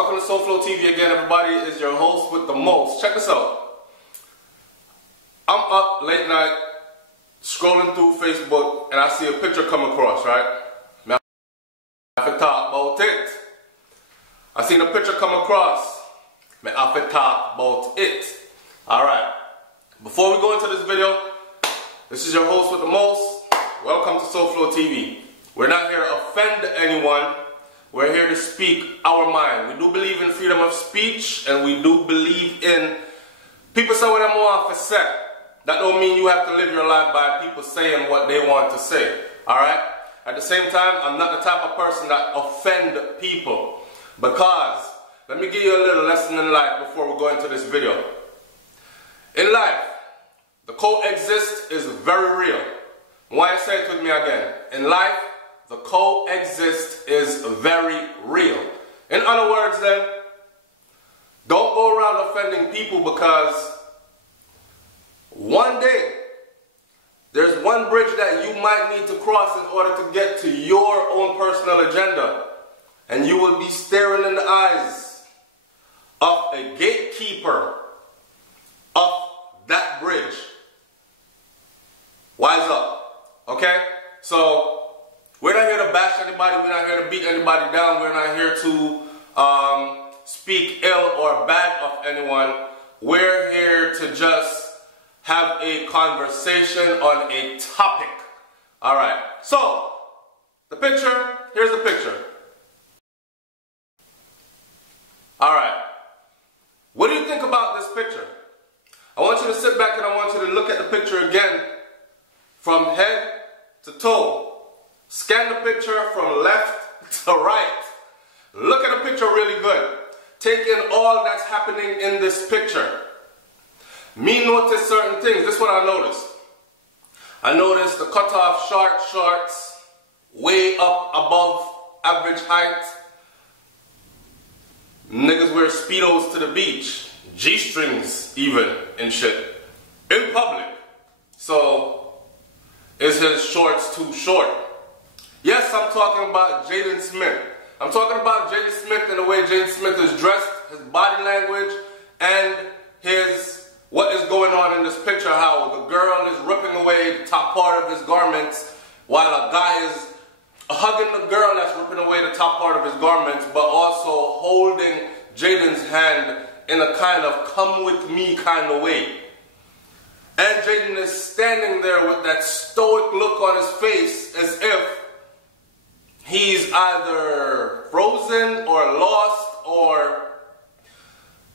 Welcome to SouFLoTV again, everybody. Is your host with the most. Check this out. I'm up late night, scrolling through Facebook, and I see a picture come across, right? Man, I have to talk about it. I seen a picture come across. Man, I have to talk about it. Alright. Before we go into this video, this is your host with the most. Welcome to SouFLoTV. We're not here to offend anyone. We're here to speak our mind. We do believe in freedom of speech, and we do believe in people say what they want to say. That don't mean you have to live your life by people saying what they want to say. Alright? At the same time, I'm not the type of person that offend people. Because, let me give you a little lesson in life before we go into this video. In life, the coexist is very real. Why say it with me again? In life, the coexist is very real. In other words then, don't go around offending people because one day, there's one bridge that you might need to cross in order to get to your own personal agenda. And you will be staring in the eyes of a gatekeeper of that bridge. Wise up. Okay? So, we're not here to bash anybody, we're not here to beat anybody down, we're not here to speak ill or bad of anyone. We're here to just have a conversation on a topic. Alright, so, the picture, here's the picture. Alright, what do you think about this picture? I want you to sit back and I want you to look at the picture again from head to toe. Scan the picture from left to right. Look at the picture really good. Take in all that's happening in this picture. Me notice certain things. This is what I noticed. I noticed the cut off shorts way up above average height. Niggas wear Speedos to the beach. G-strings even and shit. In public. So, is his shorts too short? Yes, I'm talking about Jaden Smith. I'm talking about Jaden Smith and the way Jaden Smith is dressed, his body language, and what is going on in this picture, how the girl is ripping away the top part of his garments, while a guy is hugging the girl that's ripping away the top part of his garments, but also holding Jaden's hand in a kind of come with me kind of way. And Jaden is standing there with that stoic look on his face as if he's either frozen or lost or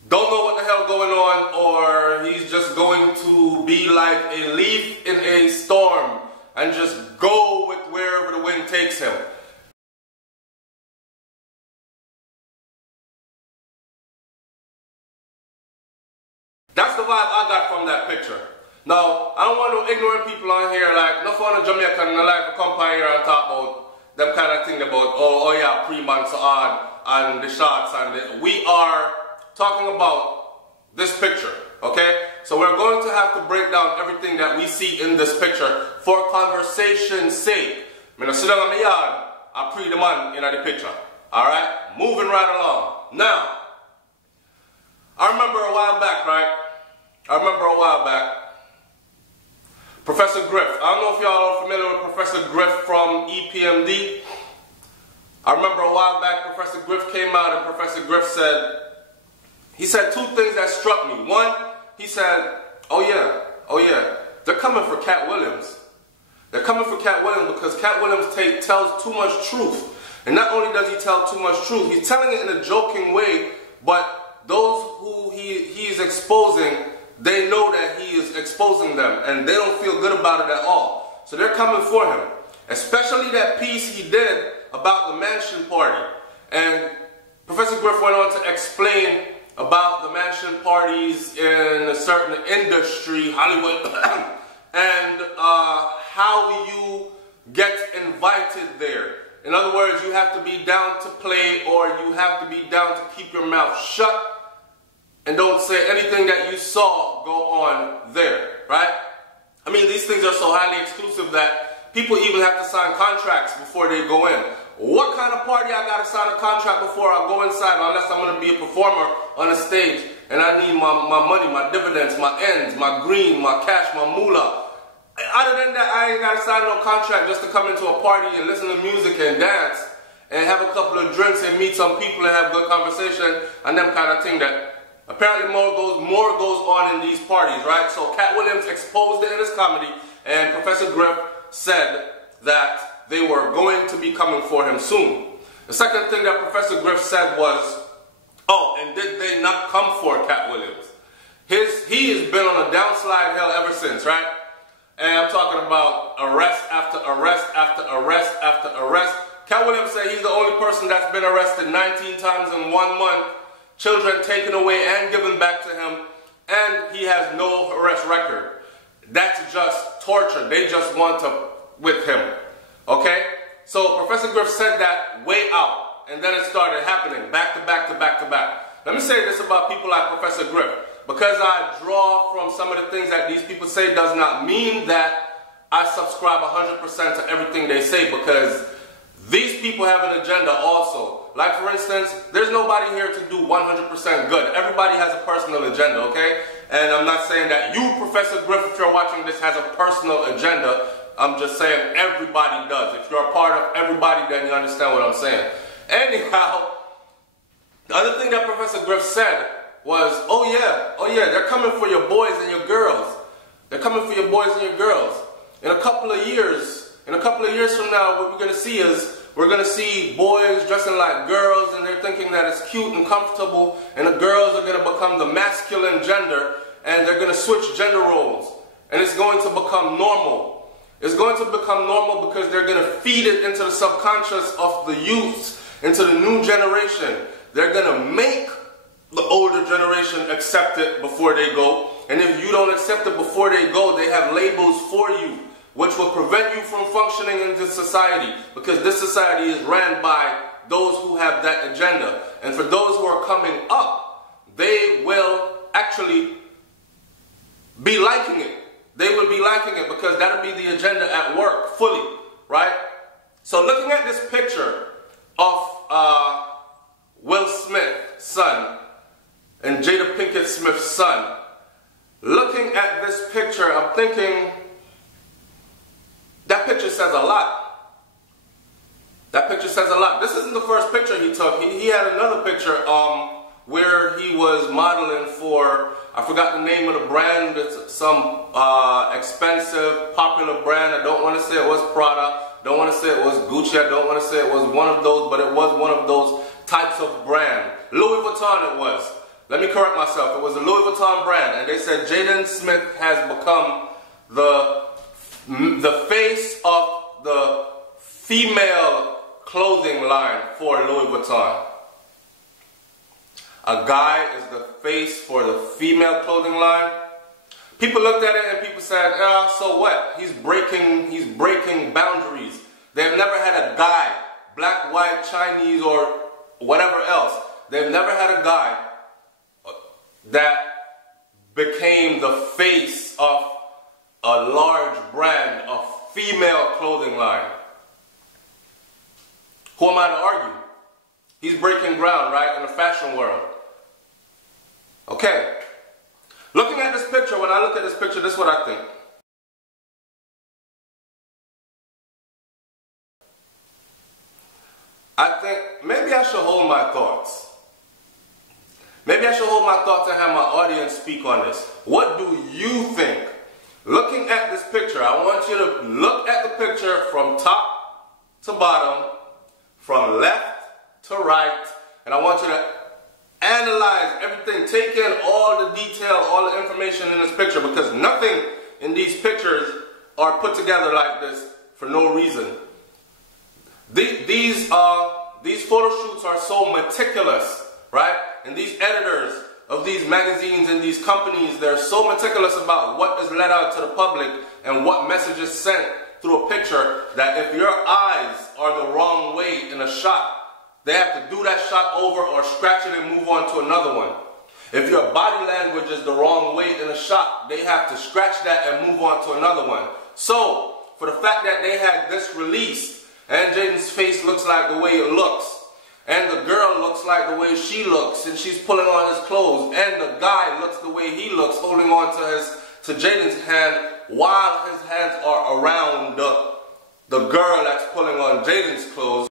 don't know what the hell going on, or he's just going to be like a leaf in a storm and just go with wherever the wind takes him. That's the vibe I got from that picture. Now, I don't want no ignorant people on here like, no fun of Jamaican and like to come here and talk about them kind of thing about, oh yeah, pre-man so on, and the shots, and we are talking about this picture, okay? So we're going to have to break down everything that we see in this picture for conversation's sake. I'm sit down on my yard, I pre the man in the picture, alright? Moving right along. Now, I remember a while back, Professor Griff. I don't know if y'all are familiar with Professor Griff from EPMD. I remember a while back Professor Griff came out and Professor Griff said two things that struck me. One, he said, oh yeah, they're coming for Cat Williams. They're coming for Cat Williams because Cat Williams tells too much truth. And not only does he tell too much truth, he's telling it in a joking way, but those who he's exposing, they know that he is exposing them and they don't feel good about it at all. So they're coming for him. Especially that piece he did about the mansion party. And Professor Griff went on to explain about the mansion parties in a certain industry, Hollywood, and how you get invited there. In other words, you have to be down to play or you have to be down to keep your mouth shut and don't say anything that you saw go on there, right? I mean, these things are so highly exclusive that people even have to sign contracts before they go in. what kind of party I gotta sign a contract before I go inside, unless I'm gonna be a performer on a stage and I need my money, my dividends, my ends, my green, my cash, my moolah. Other than that, I ain't gotta sign no contract just to come into a party and listen to music and dance and have a couple of drinks and meet some people and have good conversation and them kind of thing. That apparently more goes on in these parties, right? So Cat Williams exposed it in his comedy, and Professor Griff said that they were going to be coming for him soon. The second thing that Professor Griff said was, oh, and did they not come for Cat Williams? He has been on a downslide hell ever since, right? And I'm talking about arrest after arrest after arrest after arrest. Cat Williams said he's the only person that's been arrested 19 times in 1 month, children taken away and given back to him, and he has no arrest record. That's just torture. They just want to with him. Okay? So Professor Griff said that way out, and then it started happening back to back to back to back. Let me say this about people like Professor Griff. Because I draw from some of the things that these people say does not mean that I subscribe 100% to everything they say, because these people have an agenda also. Like for instance, there's nobody here to do 100% good. Everybody has a personal agenda, okay? And I'm not saying that you, Professor Griff, if you're watching this, has a personal agenda. I'm just saying everybody does. If you're a part of everybody, then you understand what I'm saying. Anyhow, the other thing that Professor Griff said was, oh yeah, they're coming for your boys and your girls. They're coming for your boys and your girls. In a couple of years from now, what we're going to see is, we're going to see boys dressing like girls, and they're thinking that it's cute and comfortable, and the girls are going to become the masculine gender, and they're going to switch gender roles. And it's going to become normal. It's going to become normal because they're going to feed it into the subconscious of the youths, into the new generation. They're going to make the older generation accept it before they go. And if you don't accept it before they go, they have labels for you, which will prevent you from functioning in this society, because this society is ran by those who have that agenda. And for those who are coming up, they will actually be liking it. They will be liking it because that'll be the agenda at work fully, right? So looking at this picture of Will Smith's son and Jada Pinkett Smith's son, looking at this picture, I'm thinking, that picture says a lot. That picture says a lot. This isn't the first picture he took. He had another picture where he was modeling for, I forgot the name of the brand. It's some expensive, popular brand. I don't want to say it was Prada. Don't want to say it was Gucci. I don't want to say it was one of those, but it was one of those types of brand. Louis Vuitton it was. Let me correct myself. It was a Louis Vuitton brand, and they said Jaden Smith has become the face of the female clothing line for Louis Vuitton. A guy is the face for the female clothing line. People looked at it and people said, so what? He's breaking boundaries. They've never had a guy, black, white, Chinese, or whatever else. They've never had a guy that became the face of a large brand of female clothing line. Who am I to argue? He's breaking ground, right, in the fashion world. Okay. Looking at this picture, when I look at this picture, this is what I think. I think maybe I should hold my thoughts. Maybe I should hold my thoughts and have my audience speak on this. What do you think? Looking at this picture, I want you to look at the picture from top to bottom, from left to right, and I want you to analyze everything, take in all the detail, all the information in this picture, because nothing in these pictures are put together like this for no reason. These photo shoots are so meticulous, right? And these editors of these magazines and these companies, they're so meticulous about what is let out to the public and what message is sent through a picture, that if your eyes are the wrong way in a shot, they have to do that shot over or scratch it and move on to another one. If your body language is the wrong way in a shot, they have to scratch that and move on to another one. So, for the fact that they had this released, and Jaden's face looks like the way it looks, and the girl looks like the way she looks, and she's pulling on his clothes, and the guy looks the way he looks, holding on to Jaden's hand while his hands are around the girl that's pulling on Jaden's clothes.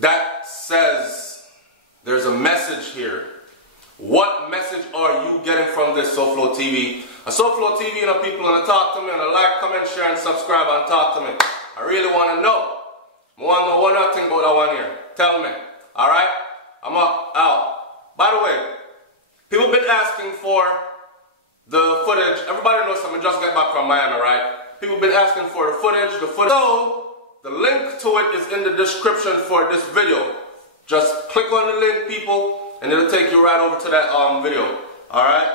That says there's a message here. What message are you getting from this SouFLoTV? SouFLoTV and the people and talk to me and like, comment, share, and subscribe and talk to me. I really want to know. I want to know one other thing about that one here. Tell me. Alright? I'm out. By the way, people been asking for the footage. Everybody knows I just got back from Miami, right? People been asking for the footage. So, the link to it is in the description for this video. Just click on the link, people, and it'll take you right over to that video. Alright?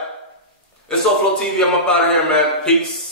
It's SouFLoTV. I'm up out of here, man. Peace.